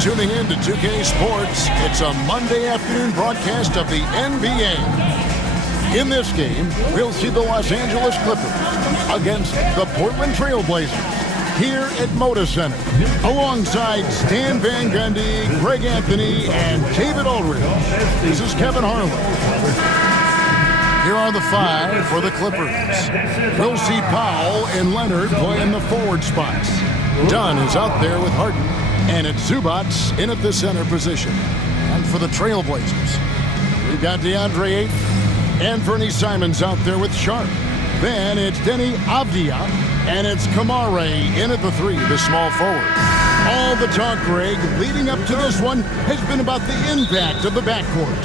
tuning in to 2K Sports. It's a Monday afternoon broadcast of the NBA. In this game, we'll see the Los Angeles Clippers against the Portland Trail Blazers here at Moda Center, alongside Stan Van Gundy, Greg Anthony, and David Aldridge. This is Kevin Harlan. Here are the five for the Clippers. We'll see Powell and Leonard play in the forward spots. Dunn is out there with Harden, and it's Zubac in at the center position. And for the Trailblazers, we've got DeAndre Ayton and Fernie Simons out there with Sharp. Then it's Deni Avdija, and it's Kamare in at the three, the small forward. All the talk, Greg, leading up to this one has been about the impact of the backcourt.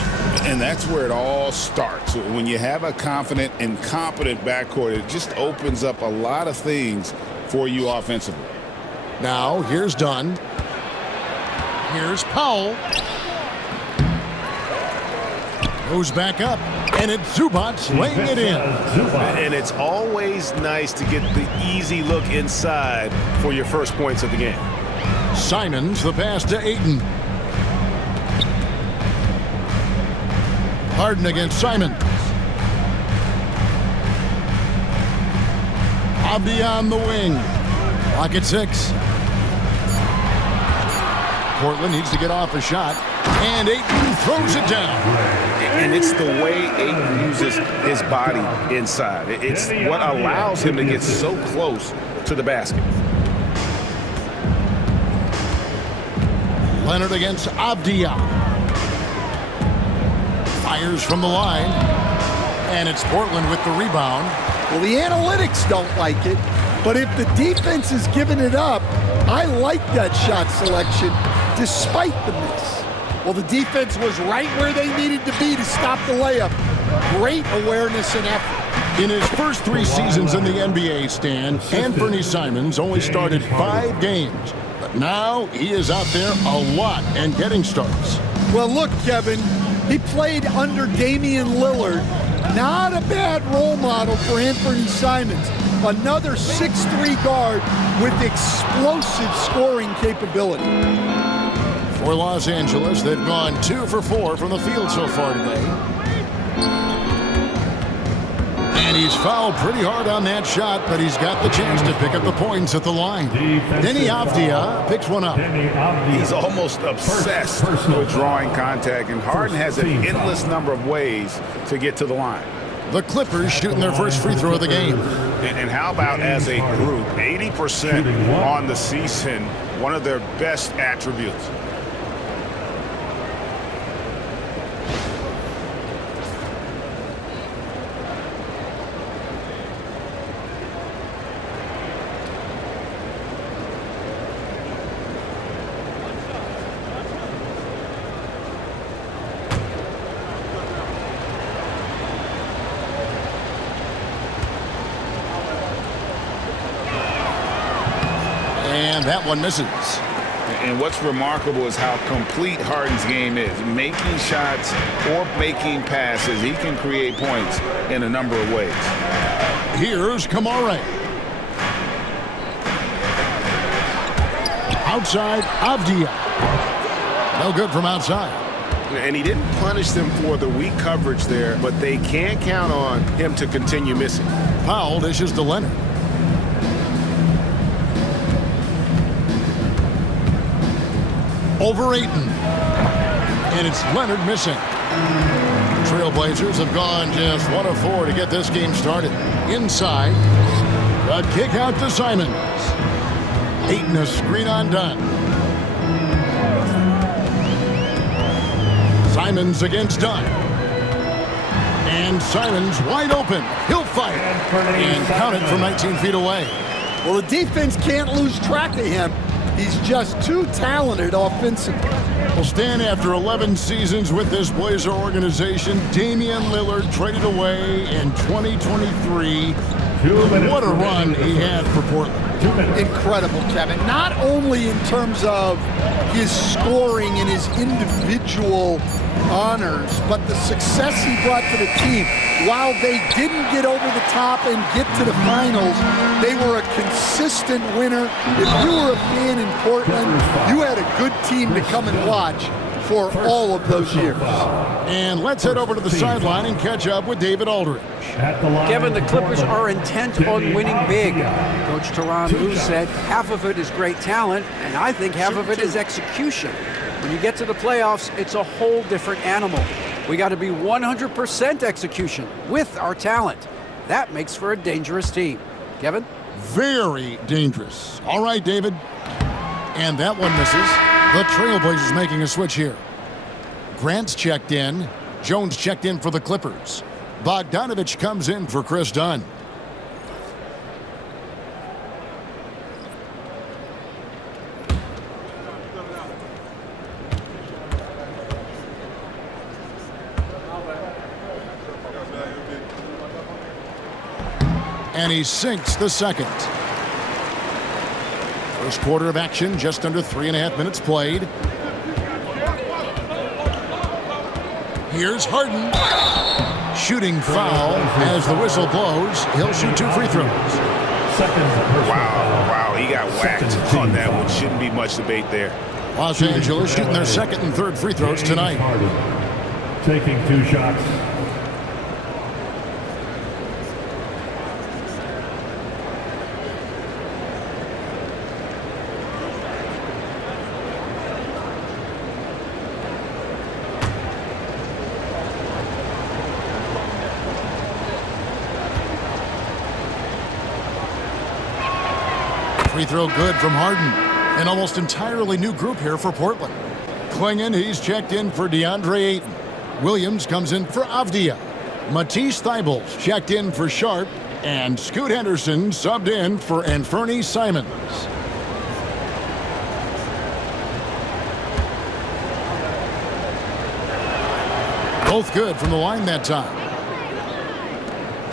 And that's where it all starts. When you have a confident and competent backcourt, it just opens up a lot of things for you offensively. Now, here's Dunn. Here's Powell. Goes back up, and it's Zubac laying it in. And it's always nice to get the easy look inside for your first points of the game. Simons, the pass to Ayton. Harden against Simons. Avdija on the wing. Lock at 6. Portland needs to get off a shot, and Ayton throws it down. And it's the way Ayton uses his body inside. It's what allows him to get so close to the basket. Leonard against Avdija. Fires from the line, and it's Portland with the rebound. Well, the analytics don't like it, but if the defense is giving it up, I like that shot selection despite the miss. Well, the defense was right where they needed to be to stop the layup. Great awareness and effort. In his first 3 seasons in the NBA, Stan, Fernie Simons only started 5 games. But now he is out there a lot and getting starts. Well, look, Kevin, he played under Damian Lillard. Not a bad role model for Anthony Simons. Another 6'3" guard with explosive scoring capability. For Los Angeles, they've gone 2 for 4 from the field so far today. And he's fouled pretty hard on that shot, but he's got the chance to pick up the points at the line. Deni Avdija picks one up. He's almost obsessed with drawing contact, and Harden has an endless number of ways to get to the line. The Clippers shooting their first free throw of the game. And how about as a group, 80% on the season, one of their best attributes. And that one misses. And what's remarkable is how complete Harden's game is. Making shots or making passes, he can create points in a number of ways. Here's Kamare. Outside, Avdija. No good from outside. And he didn't punish them for the weak coverage there, but they can't count on him to continue missing. Powell dishes to Leonard. Over Ayton. And it's Leonard missing. Trailblazers have gone just 1 of 4 to get this game started. Inside. A kick out to Simons. Ayton a screen on Dunn. Simons against Dunn. And Simons wide open. He'll fire. And count it from 19 feet away. Well, the defense can't lose track of him. He's just too talented offensively. Well, Stan, after 11 seasons with this Blazer organization, Damian Lillard traded away in 2023. What a run he had for Portland. incredible, Kevin. Not only in terms of his scoring and his individual honors, but the success he brought to the team. While they didn't get over the top and get to the finals, they were a consistent winner. If you were a fan in Portland, you had a good team to come and watch for all of those years. And let's head over to the sideline and catch up with David Aldridge. Kevin, the Clippers are intent on winning big. Coach Tyronn Lue said half of it is great talent, and I think half of it is execution. When you get to the playoffs, it's a whole different animal. We got to be 100% execution with our talent. That makes for a dangerous team. Kevin? Very dangerous. All right, David. And that one misses. The Trailblazers making a switch here. Grant's checked in. Jones checked in for the Clippers. Bogdanovich comes in for Chris Dunn. And he sinks the second. First quarter of action, just under 3.5 minutes played. Here's Harden. Shooting foul as the whistle blows. He'll shoot 2 free throws. Wow, he got whacked on that one. Shouldn't be much debate there. Los Angeles shooting their second and third free throws tonight. Taking 2 shots. Free throw good from Harden. An almost entirely new group here for Portland. Klingon, he's checked in for DeAndre Ayton. Williams comes in for Avdia. Matisse Thybulle checked in for Sharp. And Scoot Henderson subbed in for Anfernee Simons. Both good from the line that time.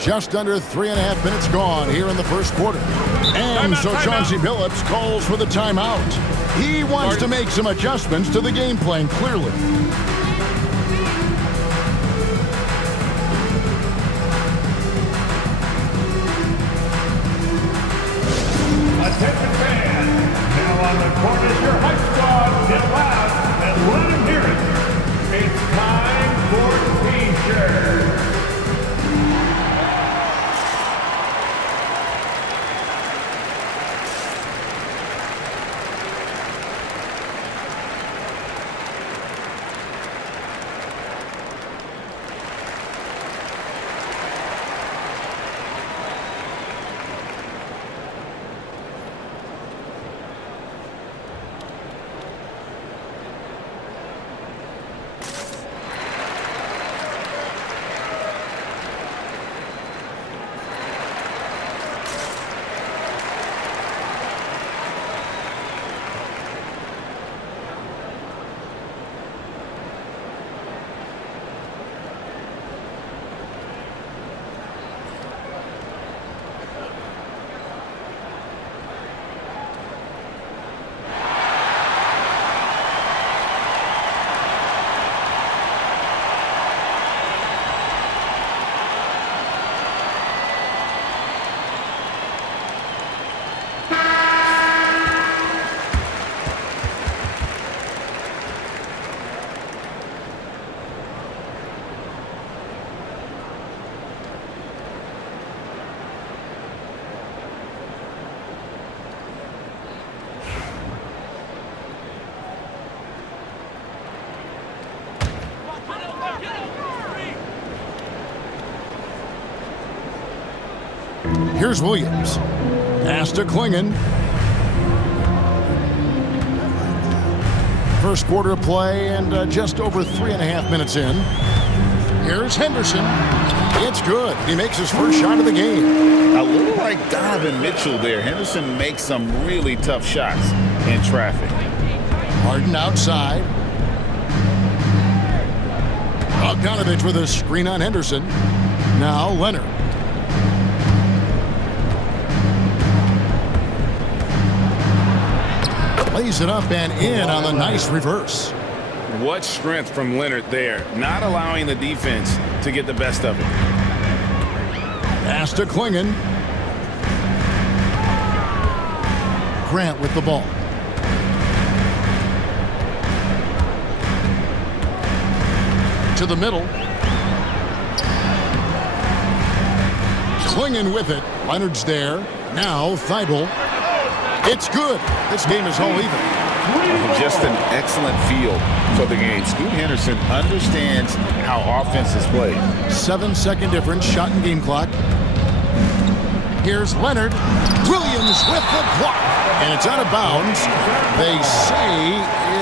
Just under 3.5 minutes gone here in the first quarter. And so Chauncey Billups calls for the timeout. He wants to make some adjustments to the game plan, clearly. Attention fans, now on the court is your hype squad. Get loud and let them hear it. It's time for T-shirts. Here's Williams. Pass to Klingon. First quarter of play and just over 3.5 minutes in. Here's Henderson. It's good. He makes his first shot of the game. A little like Donovan Mitchell there. Henderson makes some really tough shots in traffic. Harden outside. Bogdanovich with a screen on Henderson. Now Leonard. lays it up and in on the nice reverse. What strength from Leonard there, not allowing the defense to get the best of it. Pass to Klingon. Grant with the ball. To the middle. Klingon with it. Leonard's there. Now Thibault. It's good. This game is all even. Just an excellent feel for the game. Scoot Henderson understands how offense is played. 7-second difference, shot and game clock. Here's Leonard. Williams with the block. And it's out of bounds. They say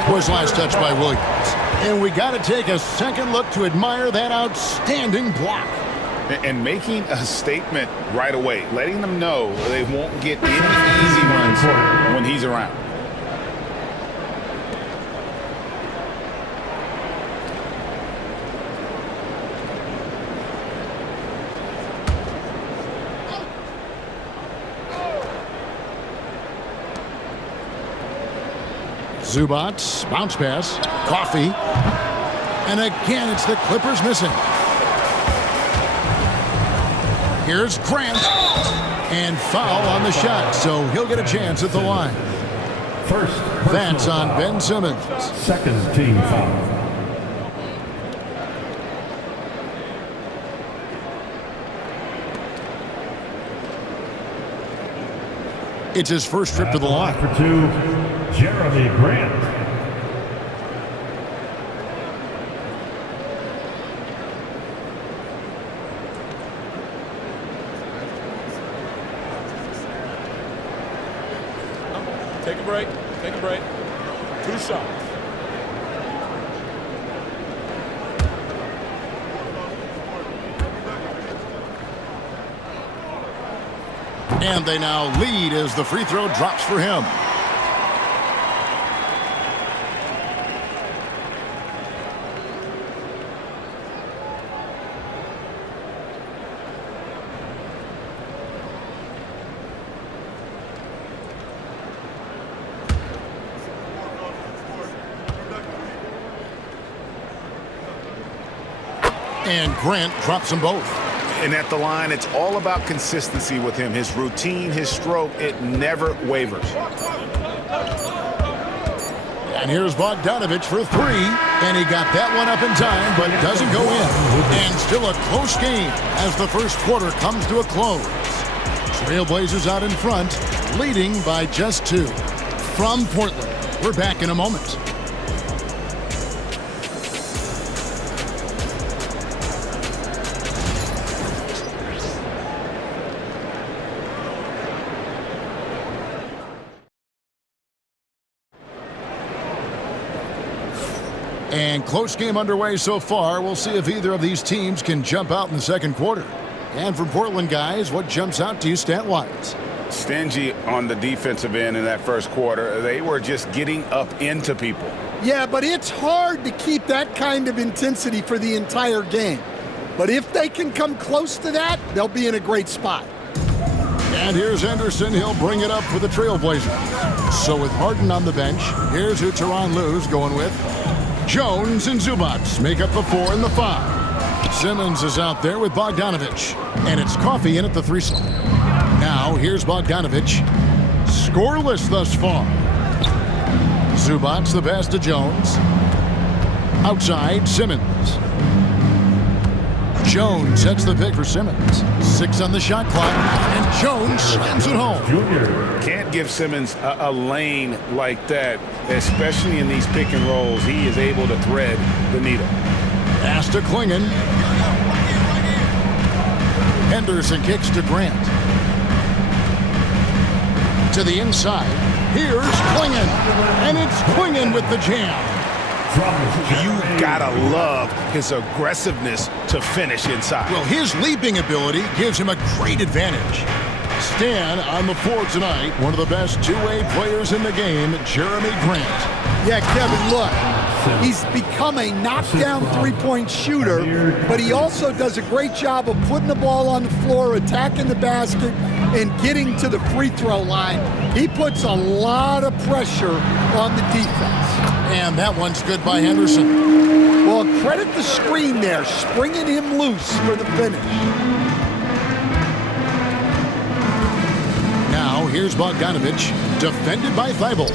it was last touched by Williams. And we got to take a second look to admire that outstanding block. And making a statement right away, letting them know they won't get any easy ones when he's around. Zubats, bounce pass, Coffee. And again, it's the Clippers missing. Here's Grant. And foul on the shot, so he'll get a chance at the line. That's on Ben Simmons. Second team foul. It's his first trip to the line. For two, Jeremy Grant. Take a break. Take a break. 2 shots. And they now lead as the free throw drops for him. And Grant drops them both. And at the line, it's all about consistency with him. His routine, his stroke, it never wavers. And here's Bogdanovich for 3. And he got that one up in time, but doesn't go in. And still a close game as the first quarter comes to a close. Trailblazers out in front, leading by just 2. From Portland, we're back in a moment. And close game underway so far. We'll see if either of these teams can jump out in the second quarter. And for Portland, guys, what jumps out to you stat-wise? Stingy on the defensive end in that first quarter. They were just getting up into people. Yeah, but it's hard to keep that kind of intensity for the entire game. But if they can come close to that, they'll be in a great spot. And here's Henderson. He'll bring it up for the Trailblazers. So with Harden on the bench, here's who Tyronn Lue's going with. Jones and Zubats make up the 4 and the 5. Simmons is out there with Bogdanovich. And it's Coffee in at the 3 slot. Now here's Bogdanovich. Scoreless thus far. Zubats the pass to Jones. Outside, Simmons. Jones sets the pick for Simmons. 6 on the shot clock. And Jones slams it home. Can't give Simmons a lane like that, especially in these pick and rolls. He is able to thread the needle. Pass to Klingon. Henderson kicks to Grant. To the inside. Here's Klingon. And it's Klingon with the jam. You gotta love his aggressiveness to finish inside. Well, his leaping ability gives him a great advantage. Stan on the floor tonight, one of the best two-way players in the game, Jeremy Grant. Yeah, Kevin, look, he's become a knockdown three-point shooter, but he also does a great job of putting the ball on the floor, attacking the basket, and getting to the free throw line. He puts a lot of pressure on the defense. And that one's good by Henderson. Well, credit the screen there, springing him loose for the finish. Now, here's Bogdanovich, defended by Thibault.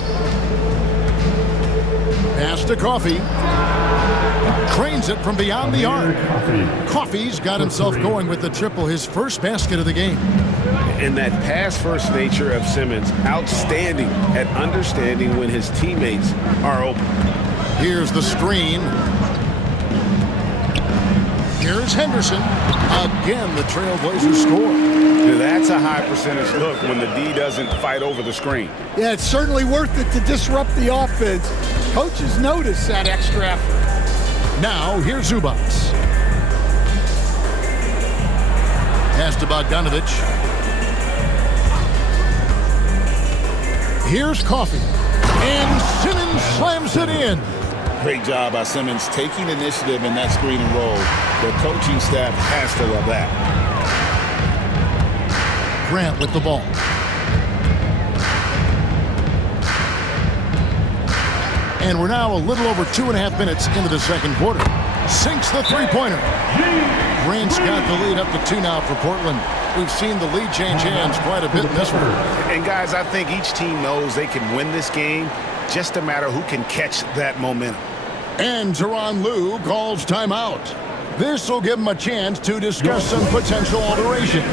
Pass to Coffey. Cranes it from beyond the arc. Coffey's got himself going with the triple, his first basket of the game. And that pass-first nature of Simmons, outstanding at understanding when his teammates are open. Here's the screen. Here's Henderson. Again, the Trailblazers score. Now, that's a high percentage look when the D doesn't fight over the screen. Yeah, it's certainly worth it to disrupt the offense. Coaches notice that extra effort. Now, here's Zubac. Pass to Bogdanovich. Here's Coffey. And Simmons slams it in. Great job by Simmons taking initiative in that screen and roll. The coaching staff has to love that. Grant with the ball. And we're now a little over 2.5 minutes into the second quarter. Sinks the three-pointer. Grant's got the lead up to 2 now for Portland. We've seen the lead change hands quite a bit in this one. And guys, I think each team knows they can win this game. Just a matter who can catch that momentum. And Tyronn Lue calls timeout. This will give him a chance to discuss some potential alterations.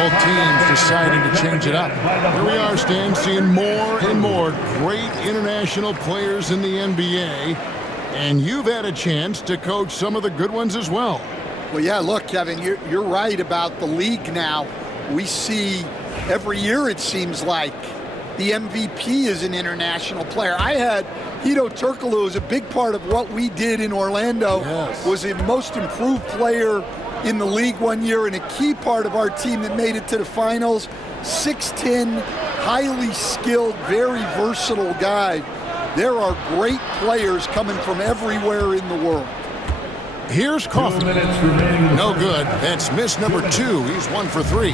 Both teams deciding to change it up. Here we are, Stan, seeing more and more great international players in the NBA. And you've had a chance to coach some of the good ones as well. Well, yeah, look, Kevin, you're right about the league now. We see every year, it seems like, the MVP is an international player. I had Hedo Turkoglu, who was a big part of what we did in Orlando, was the most improved player in the league one year and a key part of our team that made it to the finals. 6'10", highly skilled, very versatile guy. There are great players coming from everywhere in the world. Here's Coffey. No good. That's miss number 2. He's 1 for 3.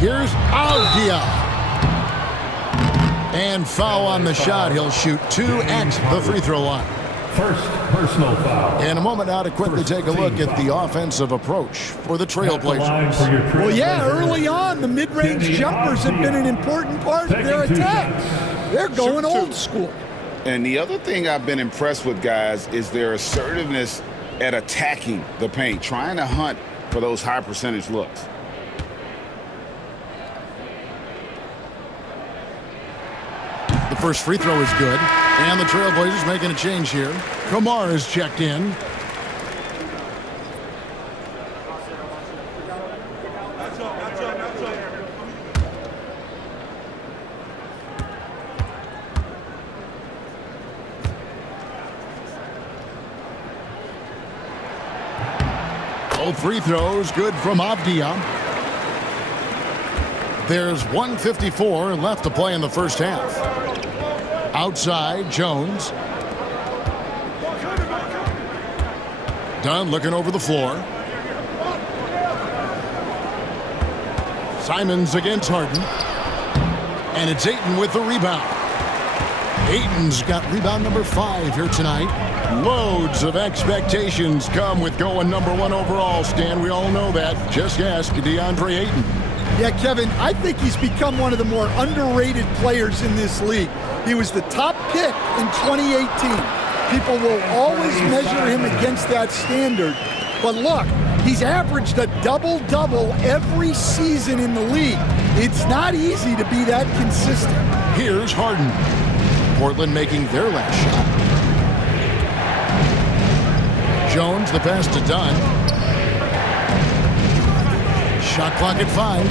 Here's Avdia. And foul on the shot. He'll shoot 2 at the free throw line. First personal foul. In a moment now to quickly take a look at the offensive approach for the Trailblazers. Well, yeah, early on, the mid-range jumpers have been an important part of their attack. They're going old school. And the other thing I've been impressed with, guys, is their assertiveness at attacking the paint, trying to hunt for those high percentage looks. The first free throw is good. And the Trailblazers making a change here. Kamar is checked in. Both free throws good from Avdia. There's 1:54 left to play in the first half. Outside, Jones. Dunn looking over the floor. Simons against Harden. And it's Ayton with the rebound. Ayton's got rebound number 5 here tonight. Loads of expectations come with going number 1 overall, Stan. We all know that. Just ask DeAndre Ayton. Yeah, Kevin, I think he's become one of the more underrated players in this league. He was the top pick in 2018. People will always measure him against that standard. But look, he's averaged a double-double every season in the league. It's not easy to be that consistent. Here's Harden. Portland making their last shot. Jones, the pass to Dunn. Shot clock at 5.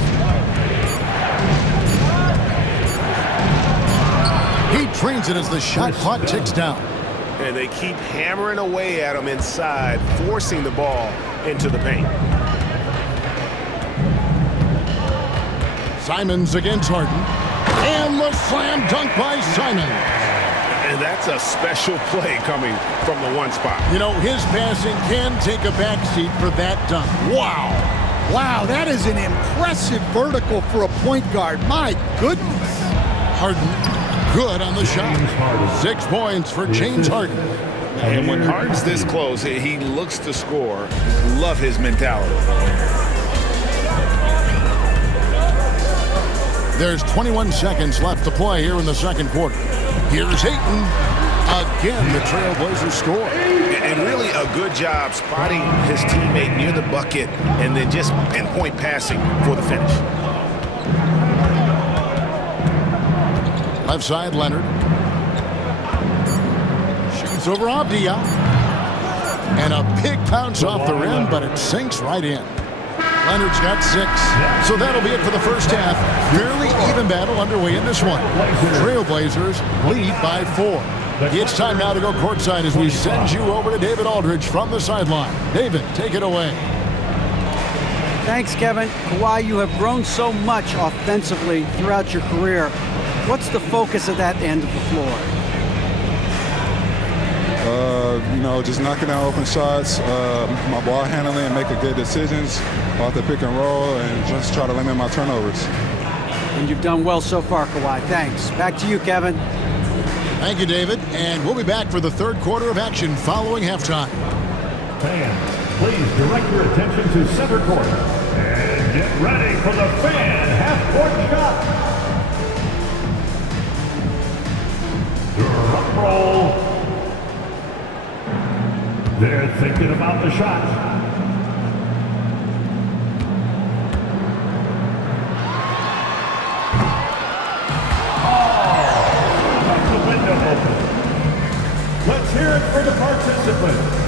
He trains it as the shot clock ticks down. And they keep hammering away at him inside, forcing the ball into the paint. Simons against Harden. And the slam dunk by Simons. And that's a special play coming from the 1 spot. You know, his passing can take a backseat for that dunk. Wow. Wow, that is an impressive vertical for a point guard. My goodness. Harden, good on the shot. 6 points for James Harden. And when Harden's this close, he looks to score. Love his mentality. There's 21 seconds left to play here in the second quarter. Here's Ayton. Again, the Trailblazers score. And really a good job spotting his teammate near the bucket and then just pinpoint passing for the finish. Left side, Leonard. Shoots over Avdia. And a big bounce off the rim, but it sinks right in. Leonard's got 6. So that'll be it for the first half. Fairly even battle underway in this one. Trailblazers lead by 4. It's time now to go courtside as we send you over to David Aldridge from the sideline. David, take it away. Thanks, Kevin. Kawhi, you have grown so much offensively throughout your career. What's the focus of that end of the floor? Just knocking down open shots, my ball handling, and making good decisions off the pick and roll, and just try to limit my turnovers. And you've done well so far, Kawhi. Thanks. Back to you, Kevin. Thank you, David. And we'll be back for the third quarter of action following halftime. Fans, please direct your attention to center court and get ready for the fan half-court shot. Drum roll. They're thinking about the shot. That's the window open. Let's hear it for the participants.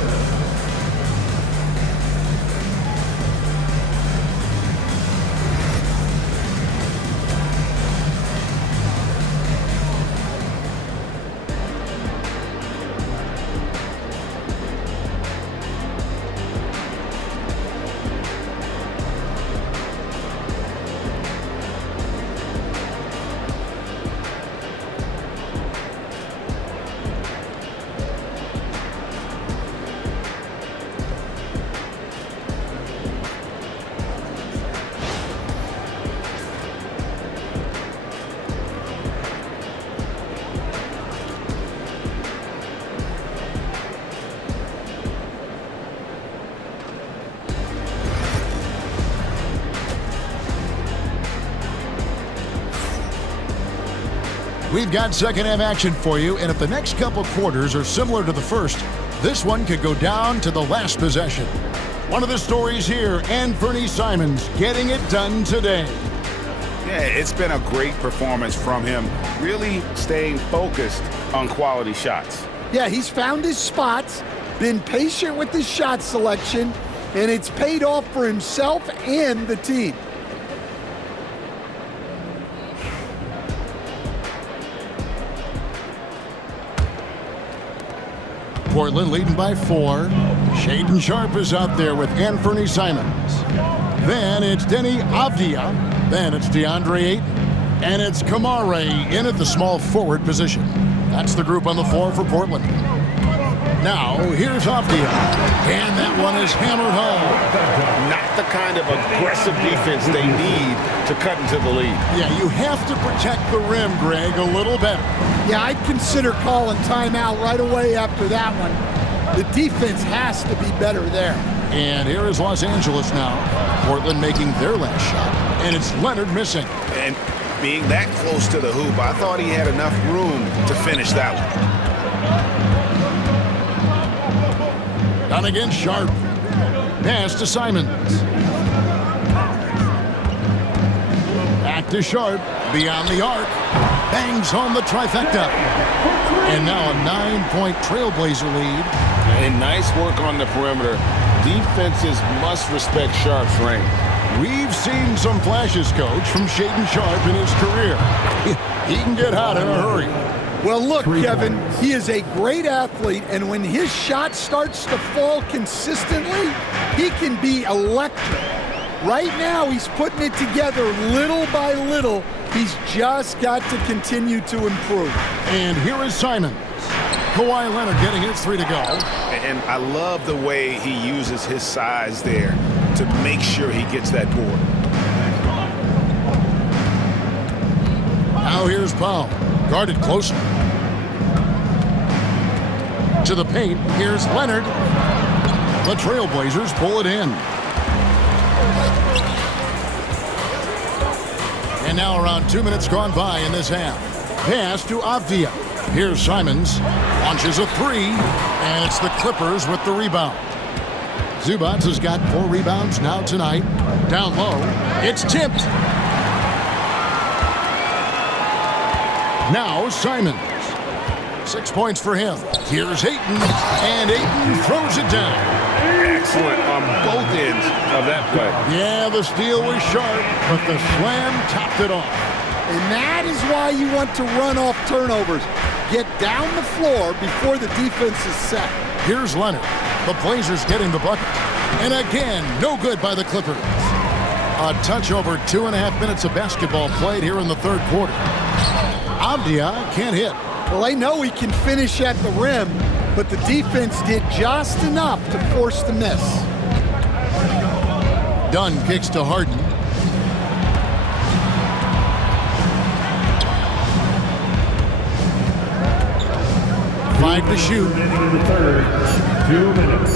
We've got second half action for you, and if the next couple quarters are similar to the first, this one could go down to the last possession. One of the stories here, Anthony Simons getting it done today. Yeah, it's been a great performance from him, really staying focused on quality shots. Yeah, he's found his spots, been patient with his shot selection, and it's paid off for himself and the team. Portland leading by 4. Shaedon Sharpe is out there with Anthony Simons. Then it's Deni Avdia. Then it's DeAndre Ayton. And it's Kamare in at the small forward position. That's the group on the floor for Portland. Now, here's Avdia. And that one is hammered home. Not the kind of aggressive defense they need to cut into the lead. Yeah, you have to protect the rim, Greg, a little better. Yeah, I'd consider calling timeout right away after that one. The defense has to be better there. And here is Los Angeles now. Portland making their last shot. And it's Leonard missing. And being that close to the hoop, I thought he had enough room to finish that one. Down again, Sharp. Pass to Simons. Back to Sharp. Beyond the arc. Bangs home the trifecta. And now a 9-point Trailblazer lead. And nice work on the perimeter. Defenses must respect Sharp's range. We've seen some flashes, Coach, from Shaedon Sharp in his career. He can get hot in a hurry. Well, look, Kevin, he is a great athlete, and when his shot starts to fall consistently, he can be electric. Right now, he's putting it together little by little. He's just got to continue to improve. And here is Simons. Kawhi Leonard getting his 3 to go. And I love the way he uses his size there to make sure he gets that board. Now here's Powell. Guarded closer. To the paint, here's Leonard. The Trailblazers pull it in. And now around 2 minutes gone by in this half. Pass to Avdia. Here's Simons. Launches a 3. And it's the Clippers with the rebound. Zubac has got 4 rebounds now tonight. Down low. It's tipped. Now Simons. 6 points for him. Here's Ayton. And Ayton throws it down. Excellent on both ends of that play. Yeah, the steal was sharp, but the slam topped it off. And that is why you want to run off turnovers. Get down the floor before the defense is set. Here's Leonard. The Blazers getting the bucket. And again, no good by the Clippers. A touch over 2.5 minutes of basketball played here in the third quarter. Avdia can't hit. Well, they know he can finish at the rim, but the defense did just enough to force the miss. Dunn kicks to Harden. Five to shoot. The third, 2 minutes.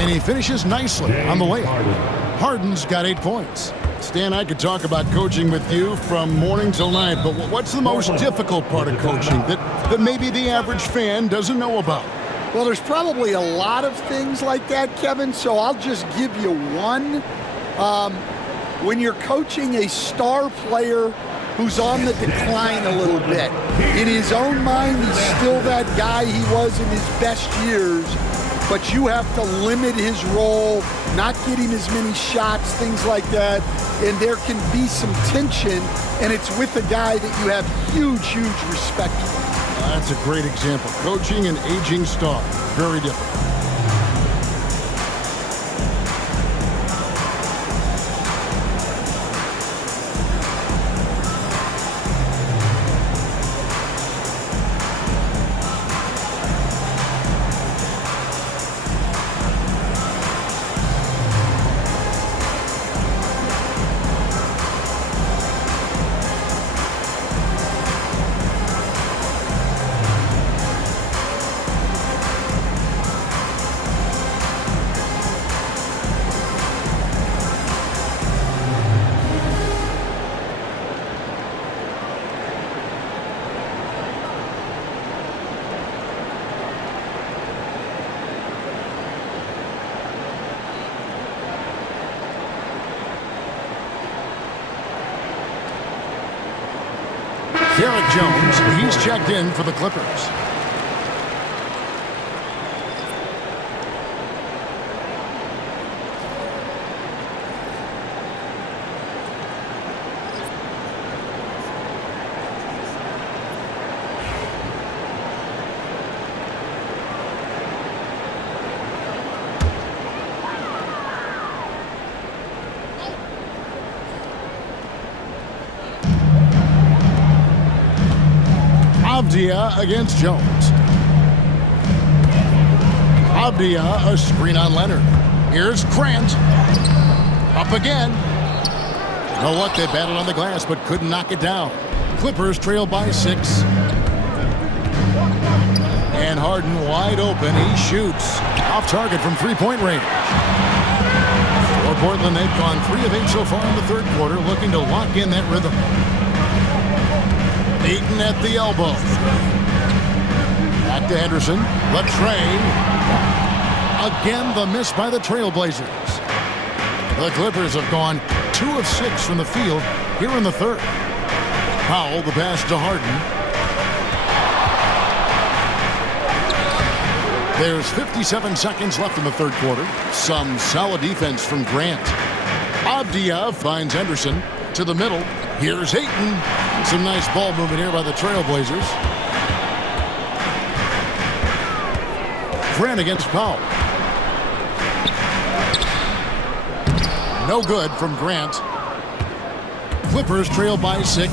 And he finishes nicely on the layup. Harden's got 8 points. Stan, I could talk about coaching with you from morning till night, but what's the most difficult part of coaching that maybe the average fan doesn't know about? Well, there's probably a lot of things like that, Kevin, so I'll just give you one. When you're coaching a star player who's on the decline a little bit, in his own mind, he's still that guy he was in his best years, but you have to limit his role, not get him as many shots, things like that, and there can be some tension, and it's with a guy that you have huge, huge respect for. That's a great example. Coaching an aging star, very different. Derek Jones, he's checked in for the Clippers. Avdia against Jones. Avdia, a screen on Leonard. Here's Grant. Up again. You know what? They battled on the glass, but couldn't knock it down. Clippers trail by 6. And Harden wide open. He shoots. Off target from three-point range. For Portland, they've gone 3 of 8 so far in the third quarter, looking to lock in that rhythm. Ayton at the elbow. Back to Henderson. Latrey. Again, the miss by the Trailblazers. The Clippers have gone 2 of 6 from the field here in the third. Powell, the pass to Harden. There's 57 seconds left in the third quarter. Some solid defense from Grant. Avdia finds Henderson to the middle. Here's Ayton. Some nice ball movement here by the Trailblazers. Grant against Powell. No good from Grant. Clippers trail by 6.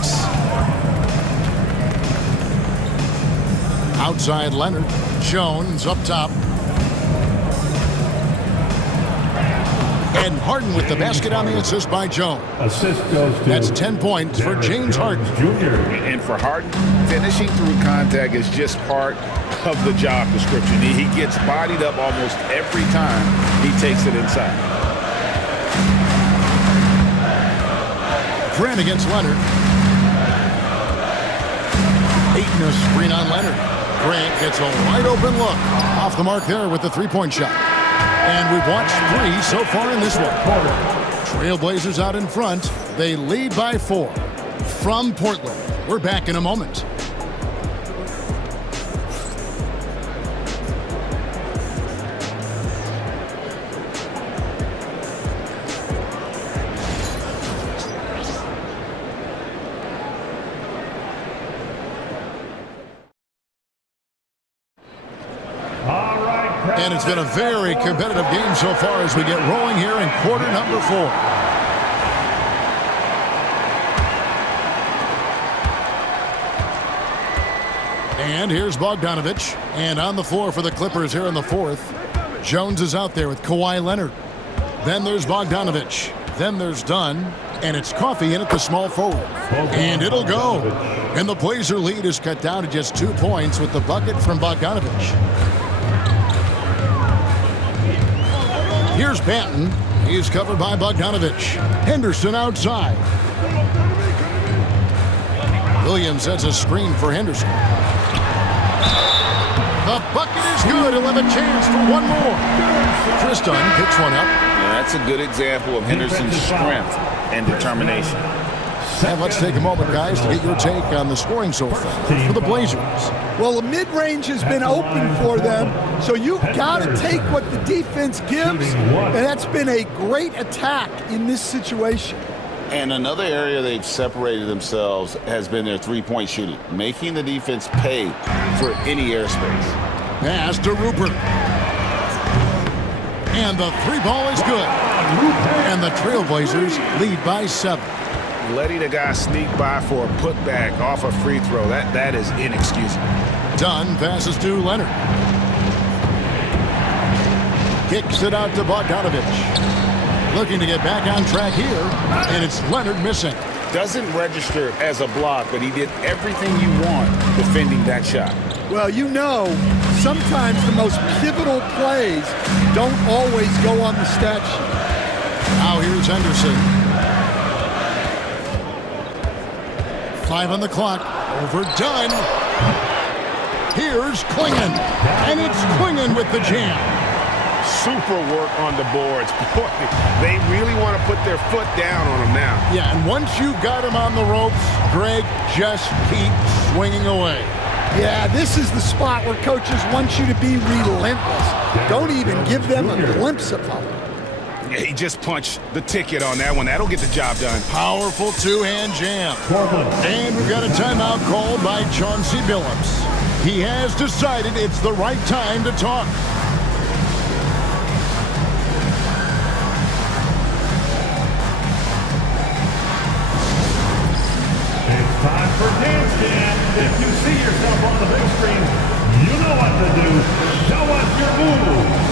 Outside Leonard. Jones up top. And Harden with the basket on the assist by Jones. Assist goes to That's 10 points for James Harden. Jr. And for Harden, finishing through contact is just part of the job description. He gets bodied up almost every time he takes it inside. Grant against Leonard. Ayton a screen on Leonard. Grant gets a wide open look. Off the mark there with the three-point shot. And we've watched 3 so far in this one. Trailblazers out in front. They lead by 4 from Portland. We're back in a moment. And it's been a very competitive game so far as we get rolling here in quarter number 4. And here's Bogdanovich. And on the floor for the Clippers here in the fourth. Jones is out there with Kawhi Leonard. Then there's Bogdanovich. Then there's Dunn. And it's Coffey in at the small forward. And it'll go. And the Blazer lead is cut down to just 2 points with the bucket from Bogdanovich. Here's Banton. He's covered by Bogdanovich. Henderson outside. Williams sets a screen for Henderson. The bucket is good. He'll have a chance for one more. Chris Dunn picks one up. Yeah, that's a good example of Henderson's strength and determination. And let's take a moment, guys, to get your take on the scoring so far for the Blazers. Well, the mid-range has been open for them, so you've got to take what the defense gives, and that's been a great attack in this situation. And another area they've separated themselves has been their three-point shooting, making the defense pay for any airspace. Pass to Rupert. And the 3-ball is good. And the Trailblazers lead by 7. Letting a guy sneak by for a putback off a free throw, that is inexcusable. Dunn passes to Leonard. Kicks it out to Bogdanovich. Looking to get back on track here, and it's Leonard missing. Doesn't register as a block, but he did everything you want defending that shot. Well, you know, sometimes the most pivotal plays don't always go on the stat sheet. Now here's Henderson. 5 on the clock. Overdone. Here's Klingon. And it's Klingon with the jam. Super work on the boards. Boy, they really want to put their foot down on him now. Yeah, and once you've got him on the ropes, Greg, just keep swinging away. Yeah, this is the spot where coaches want you to be relentless. Don't even give them a glimpse of hope. He just punched the ticket on that one. That'll get the job done. Powerful two-hand jam. And we've got a timeout called by Chauncey Billups. He has decided it's the right time to talk. It's time for Dance Jam. If you see yourself on the big screen, you know what to do. Show us your moves.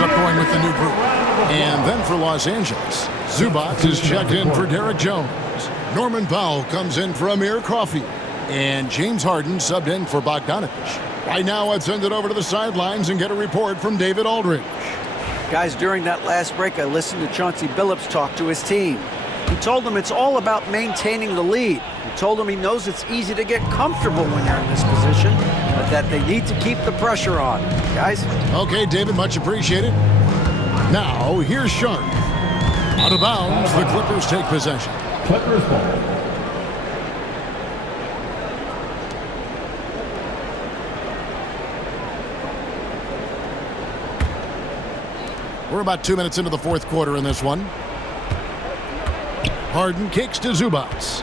gets up going with the new group. And then for Los Angeles, Zubac is checked in for Derek Jones. Norman Powell comes in for Amir Coffey. And James Harden subbed in for Bogdanovich. Right now, let's send it over to the sidelines and get a report from David Aldridge. Guys, during that last break, I listened to Chauncey Billups talk to his team. He told them it's all about maintaining the lead. He told them he knows it's easy to get comfortable when you're in this position, but that they need to keep the pressure on. Guys? Okay, David, much appreciated. Now, here's Sharp. Out of bounds, the Clippers take possession. Clippers ball. We're about 2 minutes into the fourth quarter in this one. Harden kicks to Zubac.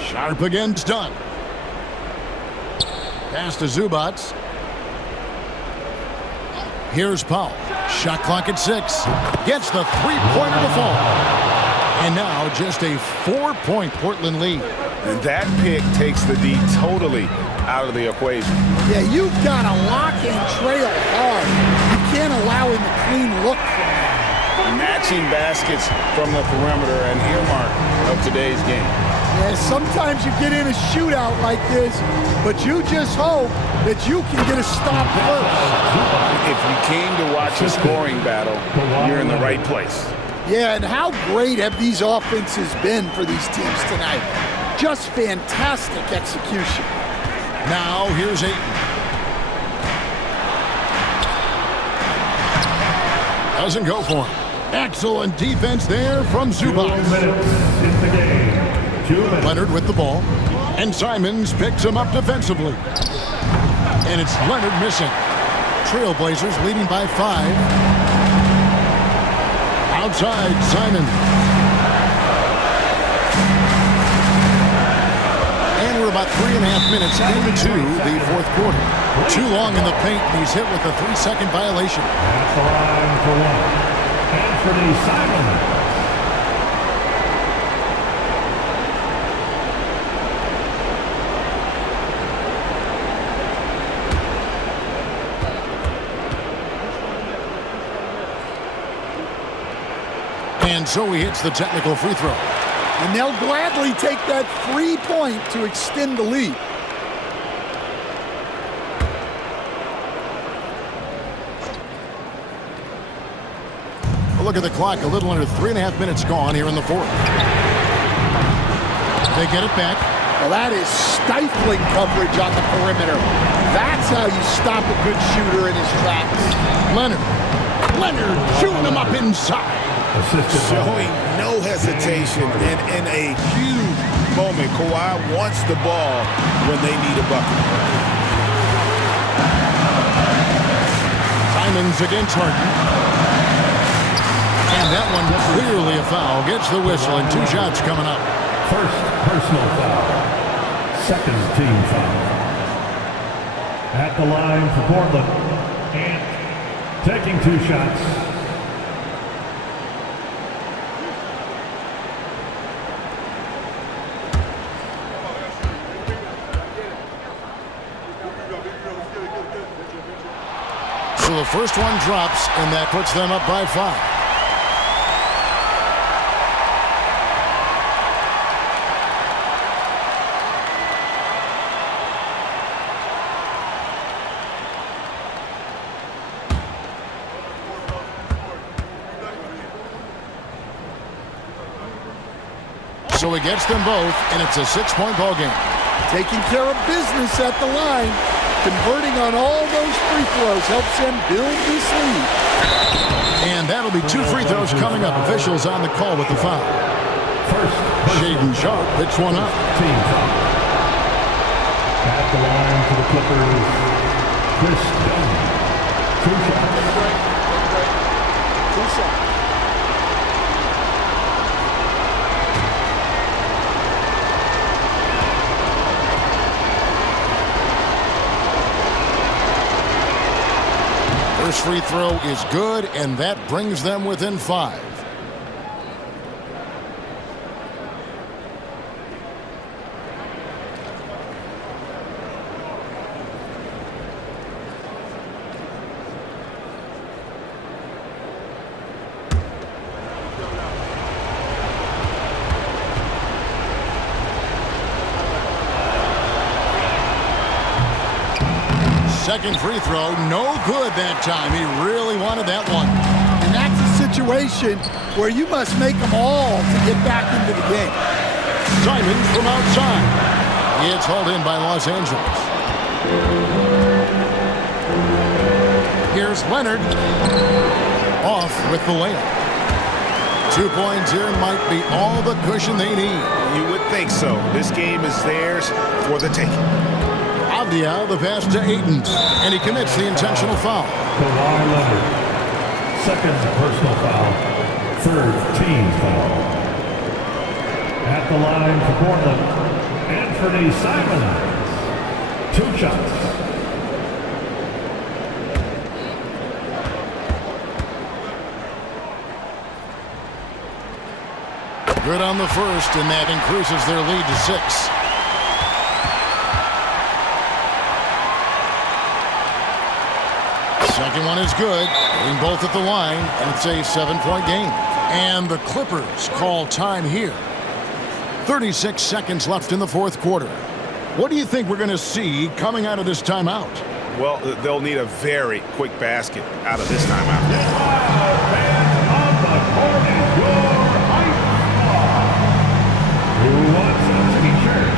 Sharp against Dunn. Pass to Zubac. Here's Powell. Shot clock at 6. Gets the three-pointer to fall. And now just a 4-point Portland lead. And that pick takes the D totally out of the equation. Yeah, you've got to lock and trail hard. You can't allow him a clean look from that. Matching baskets from the perimeter, an earmark of today's game. Yeah, sometimes you get in a shootout like this, but you just hope that you can get a stop first. If you came to watch a scoring battle, you're in the right place. Yeah, and how great have these offenses been for these teams tonight? Just fantastic execution. Now, here's Ayton. Doesn't go for him. Excellent defense there from Zubac. 2 minutes in the game. 2 minutes. Leonard with the ball. And Simons picks him up defensively. And it's Leonard missing. Trailblazers leading by 5. Outside, Simon. And we're about 3.5 minutes into the fourth quarter. Too long in the paint, and he's hit with a 3-second violation. At the line for one. Anthony Simons. And so he hits the technical free throw. And they'll gladly take that free point to extend the lead. Look at the clock, a little under 3.5 minutes gone here in the fourth. They get it back. Well, that is stifling coverage on the perimeter. That's how you stop a good shooter in his tracks. Leonard shooting him up inside. Showing no hesitation and in a huge moment. Kawhi wants the ball when they need a bucket. Simons against Harden. And that one clearly a foul. Gets the whistle and 2 shots coming up. First personal foul. Second team foul. At the line for Portland. And taking 2 shots. So the first one drops, and that puts them up by 5. So he gets them both, and it's a 6-point ball game. Taking care of business at the line. Converting on all those free throws helps them build this lead. And that'll be 2 free throws coming up. Officials on the call with the foul. Shaedon Sharpe picks one up. Team foul. At the line for the Clippers, Chris Dunn. 2 shots. 2 shots. First free throw is good, and that brings them within 5. Second free throw, no good that time. He really wanted that one. And that's a situation where you must make them all to get back into the game. Simons from outside. It's hauled in by Los Angeles. Here's Leonard. Off with the layup. 2 points here might be all the cushion they need. You would think so. This game is theirs for the taking. Avdia, the pass to Ayton, and he commits the intentional foul. Kawhi Leonard. Second personal foul. Third team foul. At the line for Portland, Anthony Simons. 2 shots. Good on the first, and that increases their lead to 6. Second one is good. Getting both at the line, and it's a 7-point game. And the Clippers call time here. 36 seconds left in the fourth quarter. What do you think we're going to see coming out of this timeout? Well, they'll need a very quick basket out of this timeout. Who wants a t-shirt?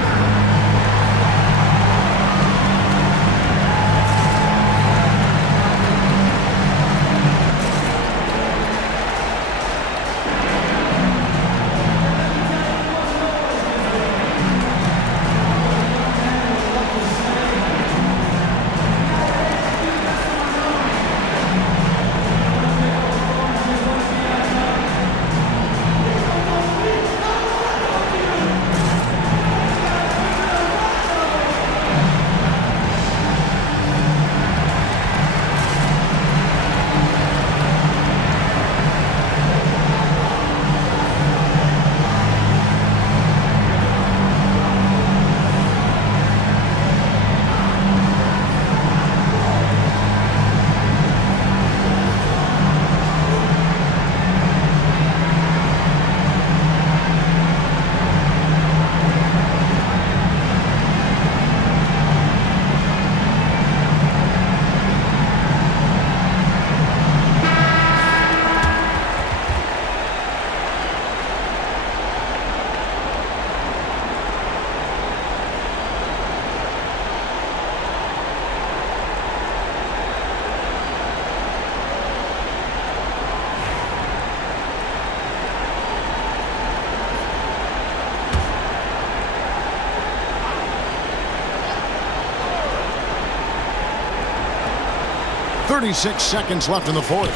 .36 seconds left in the fourth.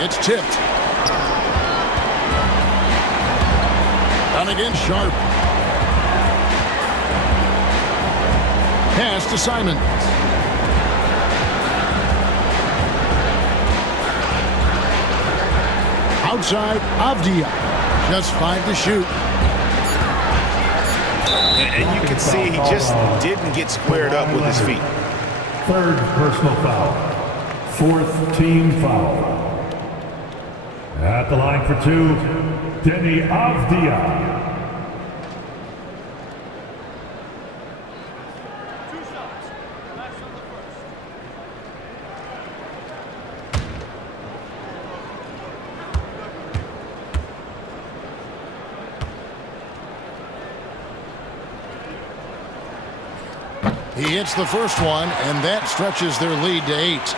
It's tipped. Down again, Sharp. Pass to Simons. Outside, Avdia. Just 5 to shoot. And you can see he just didn't get squared up with his feet. Third personal foul. Fourth team foul. At the line for 2, Deni Avdia. He hits the first one, and that stretches their lead to 8.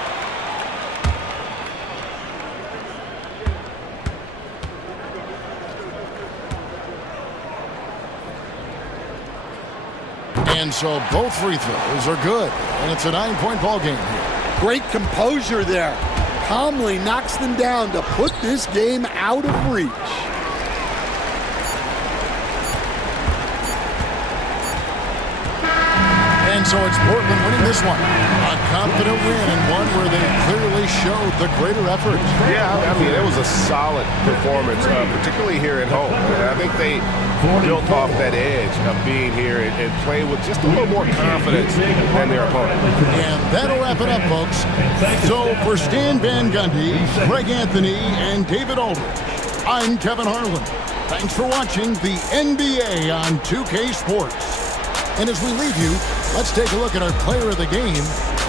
And so both free throws are good, and it's a 9-point ball game here. Great composure there. Calmly knocks them down to put this game out of reach. And so it's Portland winning this one. A confident win, and one where they clearly showed the greater effort. Yeah, I mean, it was a solid performance, particularly here at home. I think they built off that edge of being here and playing with just a little more confidence than their opponent. And that'll wrap it up, folks. So for Stan Van Gundy, Greg Anthony, and David Aldridge, I'm Kevin Harlan. Thanks for watching the NBA on 2K Sports. And as we leave you, let's take a look at our player of the game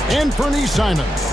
And Fernie Simon.